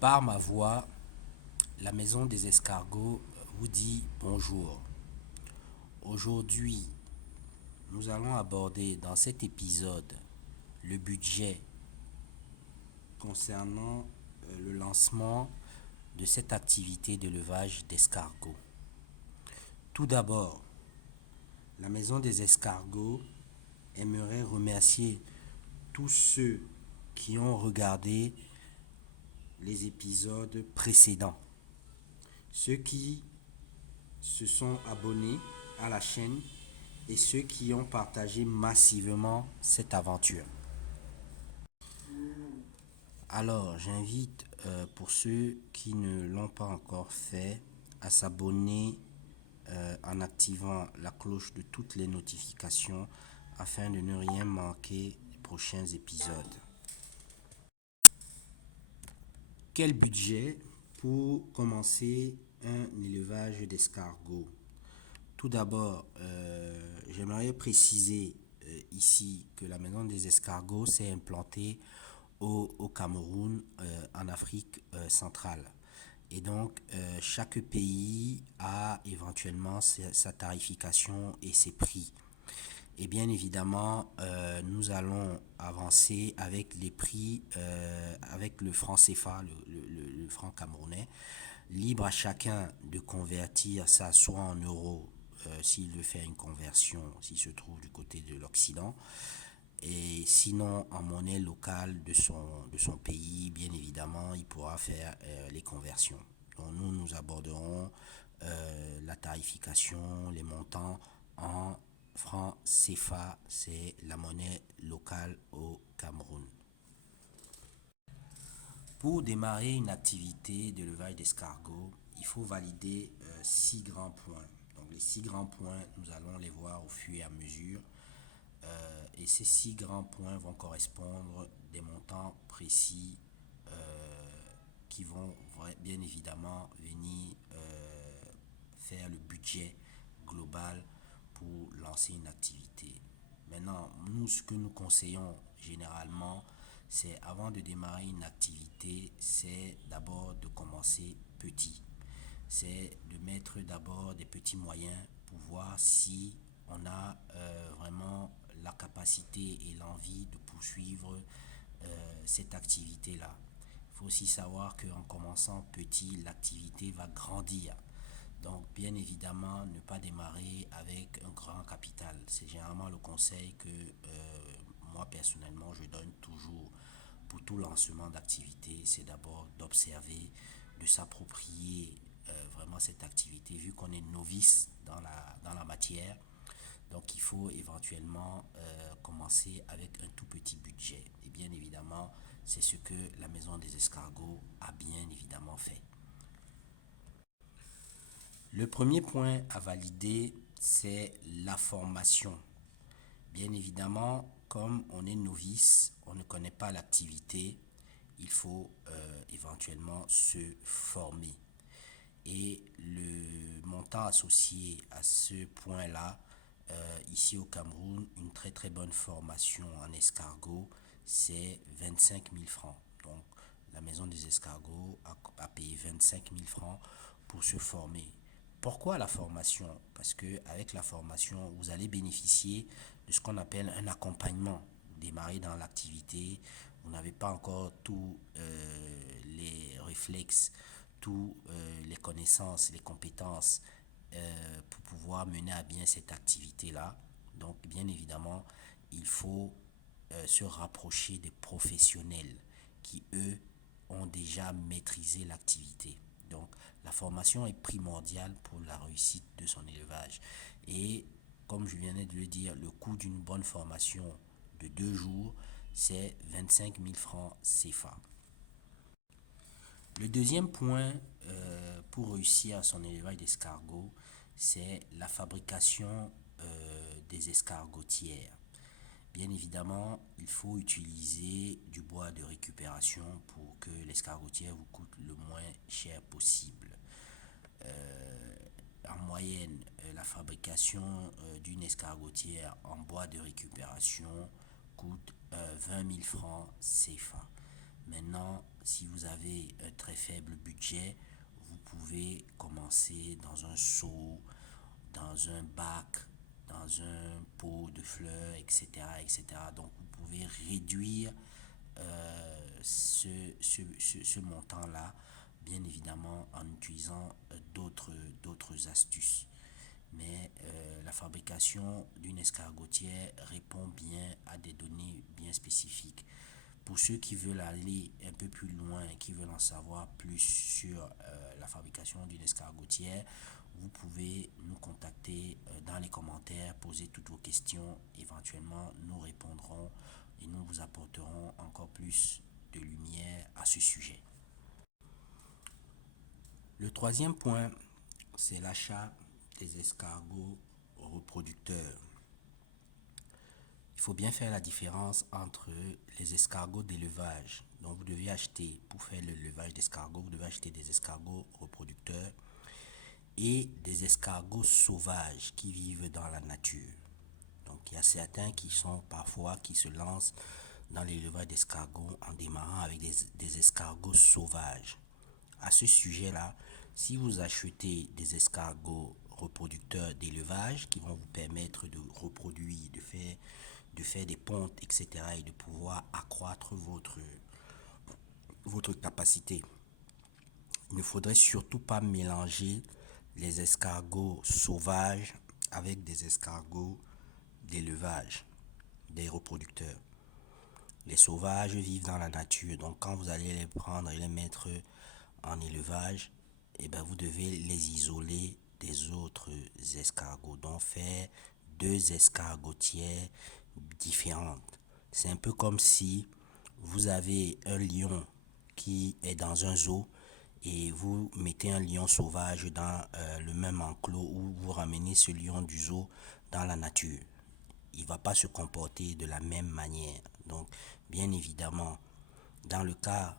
Par ma voix, la maison des escargots vous dit bonjour. Aujourd'hui, nous allons aborder dans cet épisode le budget concernant le lancement de cette activité d'élevage d'escargots. Tout d'abord, la maison des escargots aimerait remercier tous ceux qui ont regardé les épisodes précédents, ceux qui se sont abonnés à la chaîne et ceux qui ont partagé massivement cette aventure. Alors, j'invite pour ceux qui ne l'ont pas encore fait à s'abonner en activant la cloche de toutes les notifications afin de ne rien manquer des prochains épisodes. Quel budget pour commencer un élevage d'escargots? Tout d'abord, j'aimerais préciser ici que la maison des escargots s'est implantée au Cameroun, en Afrique centrale. Et donc, chaque pays a éventuellement sa tarification et ses prix. Et bien évidemment, nous allons avancer avec les prix, avec le franc CFA, le franc camerounais. Libre à chacun de convertir ça soit en euros, s'il veut faire une conversion, s'il se trouve du côté de l'Occident, et sinon en monnaie locale de son pays, bien évidemment, il pourra faire les conversions. Donc nous aborderons la tarification, les montants en francs CFA, c'est la monnaie locale au Cameroun. Pour démarrer une activité d'élevage d'escargots, il faut valider 6 grands points. Donc les 6 grands points, nous allons les voir au fur et à mesure. Et ces 6 grands points vont correspondre des montants précis qui vont bien évidemment venir faire le budget global pour lancer une activité. Maintenant, nous, ce que nous conseillons généralement, c'est avant de démarrer une activité, c'est d'abord de commencer petit. C'est de mettre d'abord des petits moyens pour voir si on a vraiment la capacité et l'envie de poursuivre cette activité-là. Il faut aussi savoir qu'en commençant petit, l'activité va grandir. Donc, bien évidemment, ne pas démarrer avec un grand capital. C'est généralement le conseil que moi, personnellement, je donne toujours pour tout lancement d'activité. C'est d'abord d'observer, de s'approprier vraiment cette activité, vu qu'on est novice dans la matière. Donc, il faut éventuellement commencer avec un tout petit budget. Et bien évidemment, c'est ce que la maison des escargots a bien évidemment fait. Le premier point à valider, c'est la formation. Bien évidemment, comme on est novice, on ne connaît pas l'activité, il faut éventuellement se former. Et le montant associé à ce point-là, ici au Cameroun, une très très bonne formation en escargot, c'est 25 000 francs. Donc la maison des escargots a payé 25 000 francs pour se former. Pourquoi la formation? Parce qu'avec la formation, vous allez bénéficier de ce qu'on appelle un accompagnement. Vous démarrez dans l'activité, vous n'avez pas encore tous les réflexes, toutes les connaissances, les compétences pour pouvoir mener à bien cette activité-là. Donc, bien évidemment, il faut se rapprocher des professionnels qui, eux, ont déjà maîtrisé l'activité. Donc, la formation est primordiale pour la réussite de son élevage. Et comme je viens de le dire, le coût d'une bonne formation de 2 jours, c'est 25 000 francs CFA. Le deuxième point pour réussir son élevage d'escargots, c'est la fabrication des escargotières. Bien évidemment, il faut utiliser du bois de récupération pour que l'escargotière vous coûte le moins cher possible. En moyenne, la fabrication d'une escargotière en bois de récupération coûte 20 000 francs CFA. Maintenant, si vous avez un très faible budget, vous pouvez commencer dans un seau, dans un bac, dans un pot de fleurs, etc. etc. Donc vous pouvez réduire ce montant-là, bien évidemment en utilisant d'autres astuces. Mais la fabrication d'une escargotière répond bien à des données bien spécifiques. Pour ceux qui veulent aller un peu plus loin et qui veulent en savoir plus sur la fabrication d'une escargotière, vous pouvez nous contacter dans les commentaires, poser toutes vos questions. Éventuellement, nous répondrons et nous vous apporterons encore plus de lumière à ce sujet. Le troisième point, c'est l'achat des escargots reproducteurs. Il faut bien faire la différence entre les escargots d'élevage. Donc vous devez acheter, pour faire l'élevage d'escargots, vous devez acheter des escargots reproducteurs et des escargots sauvages qui vivent dans la nature. Donc il y a certains qui se lancent dans l'élevage d'escargots en démarrant avec des escargots sauvages. À ce sujet-là, si vous achetez des escargots reproducteurs d'élevage qui vont vous permettre de reproduire, de faire des pontes, etc. et de pouvoir accroître votre capacité, il ne faudrait surtout pas mélanger les escargots sauvages avec des escargots d'élevage, des reproducteurs. Les sauvages vivent dans la nature, donc quand vous allez les prendre et les mettre en élevage, vous devez les isoler des autres escargots, donc faire deux escargotières différentes. C'est un peu comme si vous avez un lion qui est dans un zoo et vous mettez un lion sauvage dans le même enclos, ou vous ramenez ce lion du zoo dans la nature. Il ne va pas se comporter de la même manière. Donc, bien évidemment, dans le cas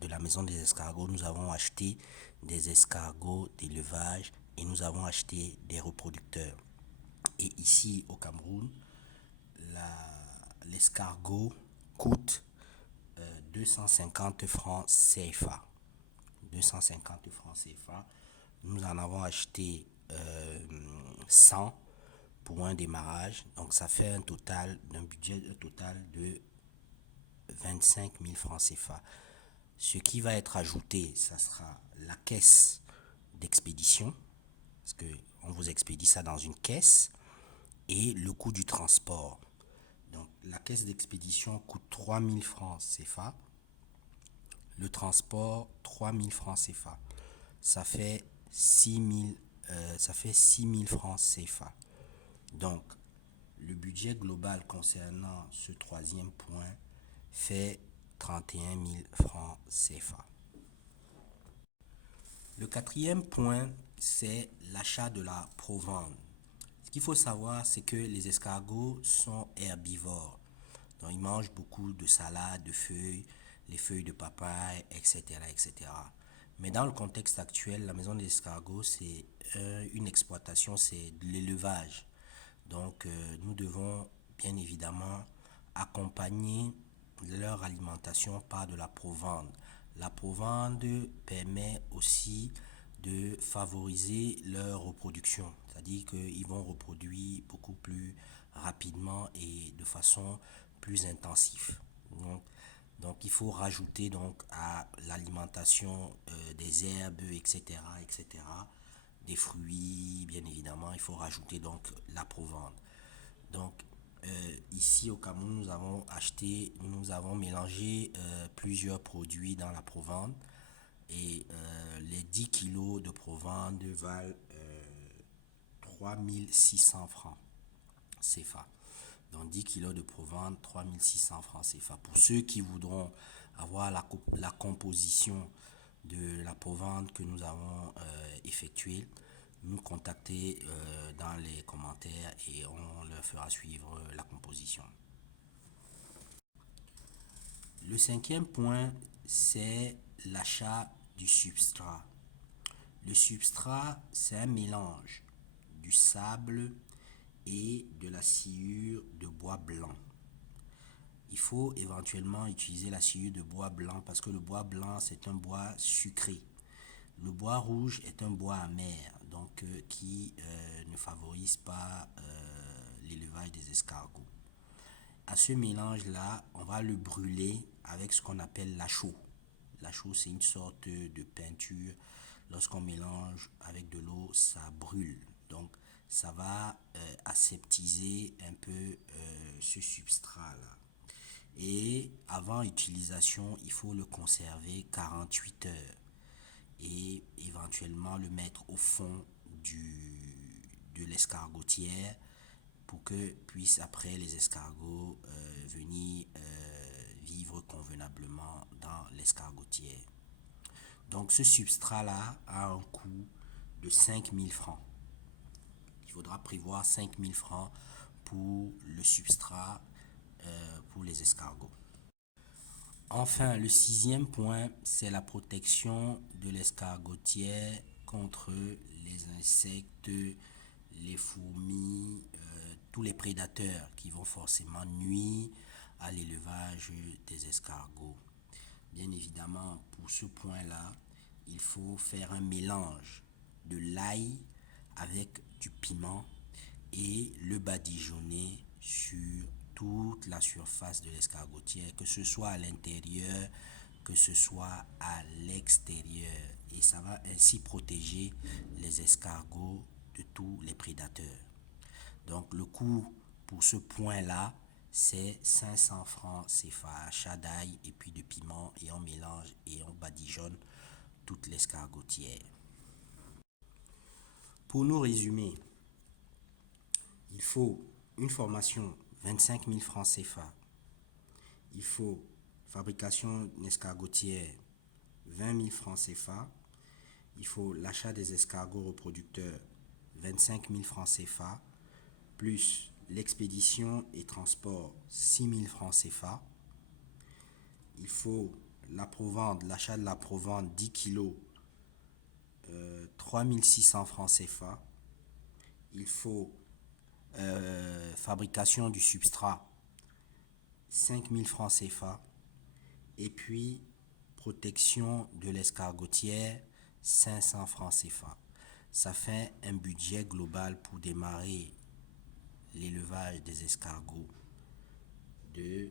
de la maison des escargots, nous avons acheté des escargots d'élevage et nous avons acheté des reproducteurs. Et ici au Cameroun, l'escargot coûte 250 francs CFA. 250 francs CFA. Nous en avons acheté 100 pour un démarrage. Donc ça fait un budget total de 25 000 francs CFA. Ce qui va être ajouté, ça sera la caisse d'expédition, parce qu'on vous expédie ça dans une caisse, et le coût du transport. Donc la caisse d'expédition coûte 3 000 francs CFA. Le transport, 3 000 francs CFA. Ça fait 6 000 francs CFA. Donc, le budget global concernant ce troisième point fait 31 000 francs CFA. Le quatrième point, c'est l'achat de la provende. Ce qu'il faut savoir, c'est que les escargots sont herbivores. Donc, ils mangent beaucoup de salades, de feuilles, les feuilles de papaye, etc., etc. Mais dans le contexte actuel, la maison des escargots, c'est une exploitation, c'est de l'élevage. Donc, nous devons bien évidemment accompagner leur alimentation par de la provende. La provende permet aussi de favoriser leur reproduction, c'est-à-dire qu'ils vont reproduire beaucoup plus rapidement et de façon plus intensive. Donc il faut rajouter donc à l'alimentation des herbes, etc., etc., des fruits, bien évidemment, il faut rajouter donc la provende. Donc ici au Cameroun, nous avons mélangé plusieurs produits dans la provende, et les 10 kilos de provende valent 3 600 francs CFA. Donc 10 kilos de provende, 3 600 francs CFA. Pour ceux qui voudront avoir la composition de la provende que nous avons effectuée, nous contacter dans les commentaires et on leur fera suivre la composition. Le cinquième point, c'est l'achat du substrat. Le substrat, c'est un mélange du sable et de la sciure de bois blanc. Il faut éventuellement utiliser la sciure de bois blanc parce que le bois blanc, c'est un bois sucré. Le bois rouge est un bois amer, donc qui ne favorise pas l'élevage des escargots. À ce mélange-là, on va le brûler avec ce qu'on appelle la chaux. La chaux, c'est une sorte de peinture. Lorsqu'on mélange avec de l'eau, ça brûle. Donc, ça va aseptiser un peu ce substrat-là. Et avant utilisation, il faut le conserver 48 heures et éventuellement le mettre au fond de l'escargotière pour que puissent après les escargots venir vivre convenablement dans l'escargotière. Donc ce substrat-là a un coût de 5 000 francs. Il faudra prévoir 5 000 francs pour le substrat pour les escargots. Enfin, le sixième point, c'est la protection de l'escargotière contre les insectes, les fourmis, tous les prédateurs qui vont forcément nuire à l'élevage des escargots. Bien évidemment, pour ce point-là, il faut faire un mélange de l'ail avec du piment et le badigeonner sur toute la surface de l'escargotière, que ce soit à l'intérieur, que ce soit à l'extérieur. Et ça va ainsi protéger les escargots de tous les prédateurs. Donc le coût pour ce point-là, c'est 500 francs CFA, achat d'ail et puis de piment, et on mélange et on badigeonne toute l'escargotière. Pour nous résumer, il faut une formation 25 000 francs CFA. Il faut fabrication d'escargotière 20 000 francs CFA. Il faut l'achat des escargots reproducteurs 25 000 francs CFA, plus l'expédition et transport 6 000 francs CFA. Il faut l'achat de la provente 10 kg 3 600 francs CFA. Il faut fabrication du substrat 5 000 francs CFA. Et puis protection de l'escargotière 500 francs CFA. Ça fait un budget global pour démarrer l'élevage des escargots de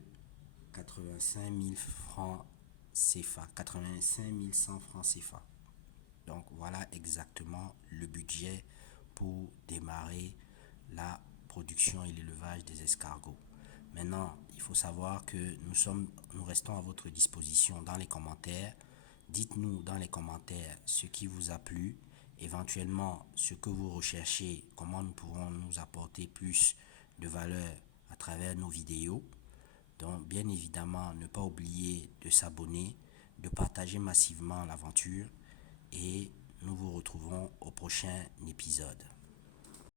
85 000 francs CFA, 85 100 francs CFA. Donc voilà exactement le budget pour démarrer la production et l'élevage des escargots. Maintenant, il faut savoir que nous restons à votre disposition dans les commentaires. Dites-nous dans les commentaires ce qui vous a plu, éventuellement ce que vous recherchez, comment nous pourrons nous apporter plus de valeur à travers nos vidéos. Donc bien évidemment, ne pas oublier de s'abonner, de partager massivement l'aventure, et nous vous retrouvons au prochain épisode.